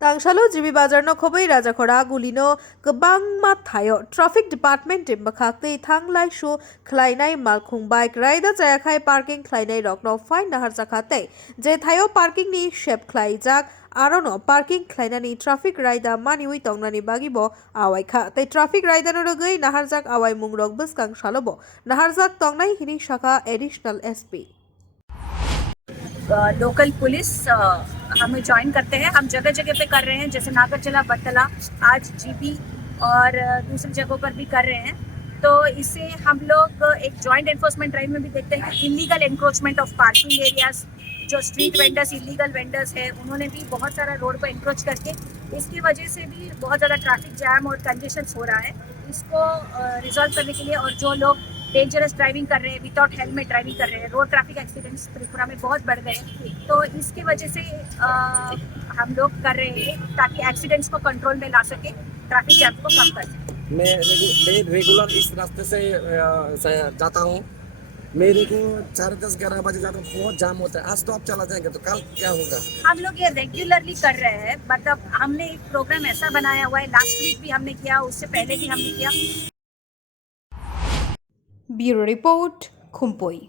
Tangshalo jibi bazar no khobai raja khora gulino gebang ma thayo traffic department tim bakhakte thanglai shu khlainai malkhung bike raida jayakhai parking khlainai rokno fine nahar jakhate je thayo parking ni shep khlai jak arono parking khlainani traffic raida maniwi tongnani bagibo awai kha te traffic raida no rogei nahar jak awai mungrok buskang shalobo nahar jak tongnai hini shaka additional SP local police हमें join करते हैं। हम जगह जगह पे कर रहे हैं, जैसे नागरचला, बटतला, आज जीबी और दूसरी जगहों पर भी कर रहे हैं। तो इससे हम लोग एक जॉइंट एनफोर्समेंट ड्राइव में भी देखते हैं कि illegal encroachment of parking areas, जो स्ट्रीट वेंडर्स, इलीगल वेंडर्स है, उन्होंने भी बहुत सारा रोड को एनक्रोच करके इसकी वजह से भी बहुत ज़्यादा ट्रैफिक जैम और कंजेशन हो रहा है। इसको रिजॉल्व करने के लिए, और जो लोग डेंजरस ड्राइविंग कर रहे हैं, विदाउट हेलमेट ड्राइविंग कर रहे हैं, रोड ट्रैफिक एक्सीडेंट्स त्रिपुरा में बहुत बढ़ गए हैं। तो इसकी वजह से हम लोग कर रहे हैं ताकि एक्सीडेंट्स को कंट्रोल में ला सके, ट्रैफिक जैम को कम कर सके। मैं रेगुलर इस रास्ते से जाता हूँ। मेरे को 10:30-11 बजे जाता हूँ, बहुत जाम होता है। आज तो आप चला जाएंगे तो कल क्या होगा? हम लोग ये रेगुलरली कर रहे हैं, मतलब हमने एक प्रोग्राम ऐसा बनाया हुआ है, लास्ट वीक भी हमने किया, उससे पहले भी हमने किया। Bureau Report, Khumpoi।